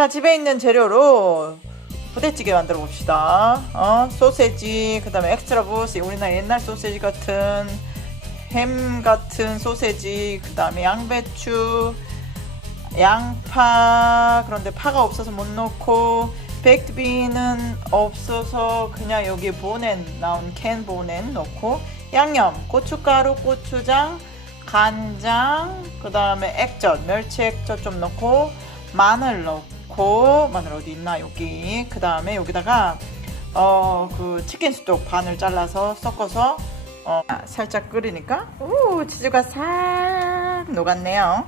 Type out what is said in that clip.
자, 집에 있는 재료로 부대찌개 만들어 봅시다. 소세지, 그 다음에 엑스트라 부스, 우리나라 옛날 소세지 같은 햄 같은 소세지, 그 다음에 양배추, 양파, 그런데 파가 없어서 못 넣고, 베이크비는 없어서 그냥 여기 보넨 나온 캔 보넨 넣고, 양념, 고춧가루, 고추장, 간장, 그 다음에 액젓, 멸치 액젓 좀 넣고, 마늘 넣고, 마늘 어디 있나 여기. 그 다음에 여기다가 그 치킨 스톡 반을 잘라서 섞어서 살짝 끓이니까 치즈가 싹 녹았네요.